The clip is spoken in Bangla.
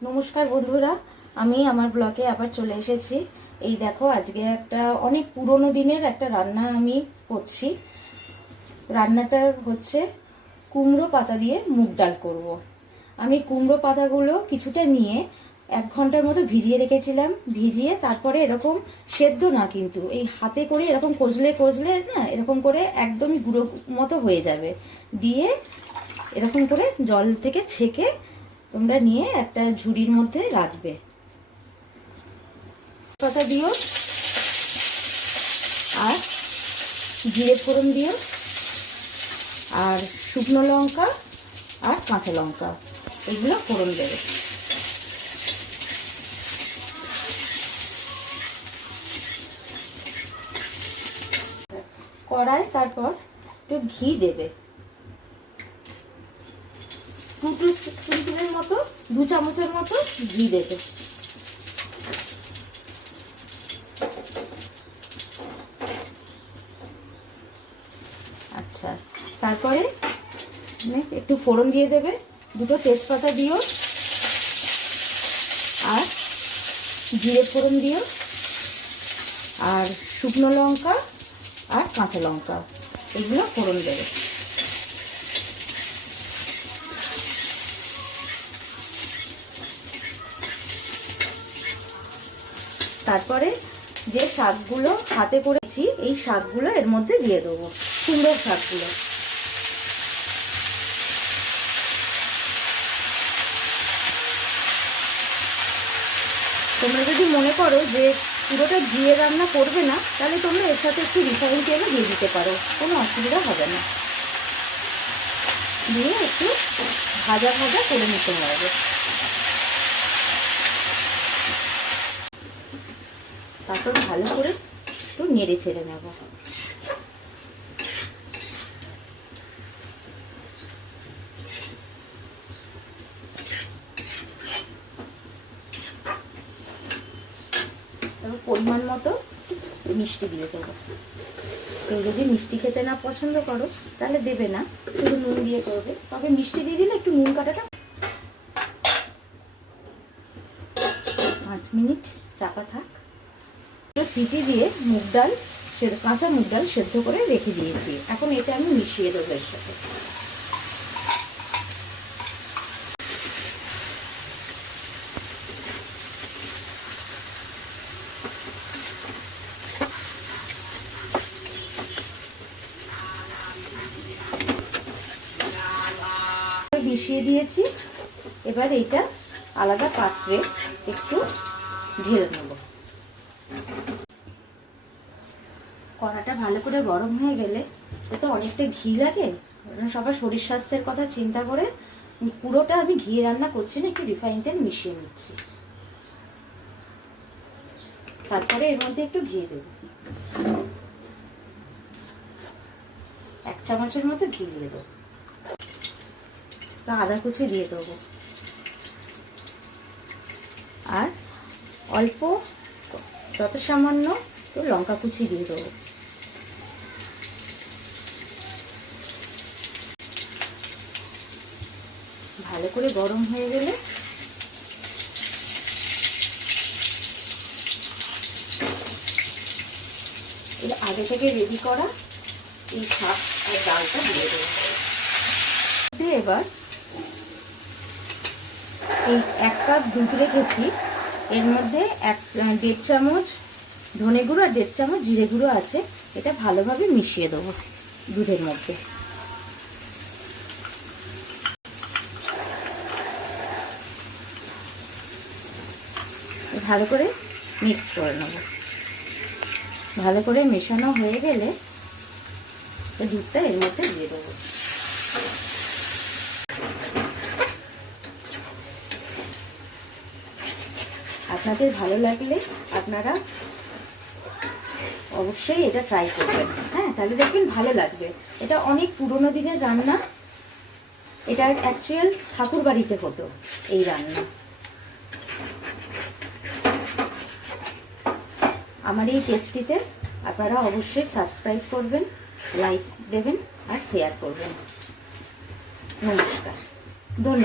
নমস্কার বন্ধুরা, আমি আমার ব্লগে আবার চলে এসেছি। এই দেখো, আজকে একটা অনেক পুরনো দিনের একটা রান্না আমি করছি। রান্নাটা হচ্ছে কুমড়ো পাতা দিয়ে মুগ ডাল করব। আমি কুমড়ো পাতাগুলো কিছুটা নিয়ে 1 ঘন্টার মতো ভিজিয়ে রেখেছিলাম। ভিজিয়ে তারপরে এরকম সেদ্ধ না, কিন্তু এই হাতে করে এরকম কচলে কচলে না, এরকম করে একদমই গুঁড়ো মতো হয়ে যাবে। দিয়ে এরকম করে জল থেকে ছেঁকে তোমরা নিয়ে একটা ঝুড়ির মধ্যে রাখবে। পাতা দিও আর জিরে ফোড়ন দিও আর শুকনো লঙ্কা আর কাঁচা লঙ্কা, এগুলো ফোড়ন দেবে। কড়াই তারপর একটু ঘি দেবে, 2 টিস্পুনের মতো, 2 চামচের মতো ঘি দেবে। আচ্ছা, তারপরে একটু ফোড়ন দিয়ে দেবে, 2টো তেজপাতা দিও আর জিরে ফোড়ন দিও আর শুকনো লঙ্কা আর কাঁচা লঙ্কা, এগুলো ফোড়ন দেবে। তারপরে যে শাকগুলো হাতে করেছি, এই শাকগুলো এর মধ্যে দিয়ে দেবো, সুন্দর শাকগুলো। তোমরা যদি মনে করো যে পুরোটা ঘিয়ে রান্না করবে না, তাহলে তোমরা এর সাথে একটু রিফাইন তেলও দিয়ে দিতে পারো, কোনো অসুবিধা হবে না। দিয়ে একটু ভাজা ভাজা করে নিতে হবে। তারপর ভালো করে একটু নেড়ে ছেড়ে নেব। তারপর পরিমাণ মতো মিষ্টি দিয়ে দেবো। কেউ যদি মিষ্টি খেতে না পছন্দ করো তাহলে দেবে না, শুধু নুন দিয়ে করবে। তবে মিষ্টি দিয়ে দিলে একটু নুন কাটাটা। 5 মিনিট চাপা থাক। সিটি দিয়ে মুগ ডাল, কাঁচা মুগ ডাল সেদ্ধ করে রেখে দিয়েছি। এখন এটা আমি মিশিয়ে দেবো এর সাথে। মিশিয়ে দিয়েছি। এবার এইটা আলাদা পাত্রে একটু ঢেলে নেব। কড়াটা ভালো করে গরম হয়ে গেলে, এতে অনেকটা ঘি লাগে, সবার শরীর স্বাস্থ্যের কথা চিন্তা করে পুরোটা আমি ঘি রান্না করছি না, একটু রিফাইন তেল মিশিয়ে নিচ্ছি। তারপরে এর মধ্যে একটু ঘি দেব, 1 চামচের মতো ঘি দিয়ে দেবো। আদা কুচি দিয়ে দেবো আর অল্প যত সামান্য লঙ্কা কুচি দিয়ে দেবো। ভালো করে গরম হয়ে গেলে আগে থেকে রেডি করা এই শাক আর ডালটা দিয়ে দেবো। এবার এই 1 কাপ দুধ রেখেছি, এর মধ্যে 1.5 চামচ ধনে গুঁড়ো আর 1.5 চামচ জিরে গুঁড়ো আছে। এটা ভালোভাবে মিশিয়ে দেবো দুধের মধ্যে। ভালো করে মিক্স করে নেব। ভালো করে মেশানো হয়ে গেলে দুধটা এর মধ্যে দিয়ে দেবো। আপনাদের ভালো লাগলে আপনারা অবশ্যই এটা ট্রাই করবেন। হ্যাঁ, তাহলে দেখবেন ভালো লাগবে। এটা অনেক পুরনো দিনের রান্না। এটা অ্যাকচুয়াল ঠাকুর বাড়িতে হতো এই রান্না। আমার এই টেস্টিতে আপনারা অবশ্যই সাবস্ক্রাইব করবেন, লাইক দেবেন আর শেয়ার করবেন। নমস্কার, ধন্যবাদ।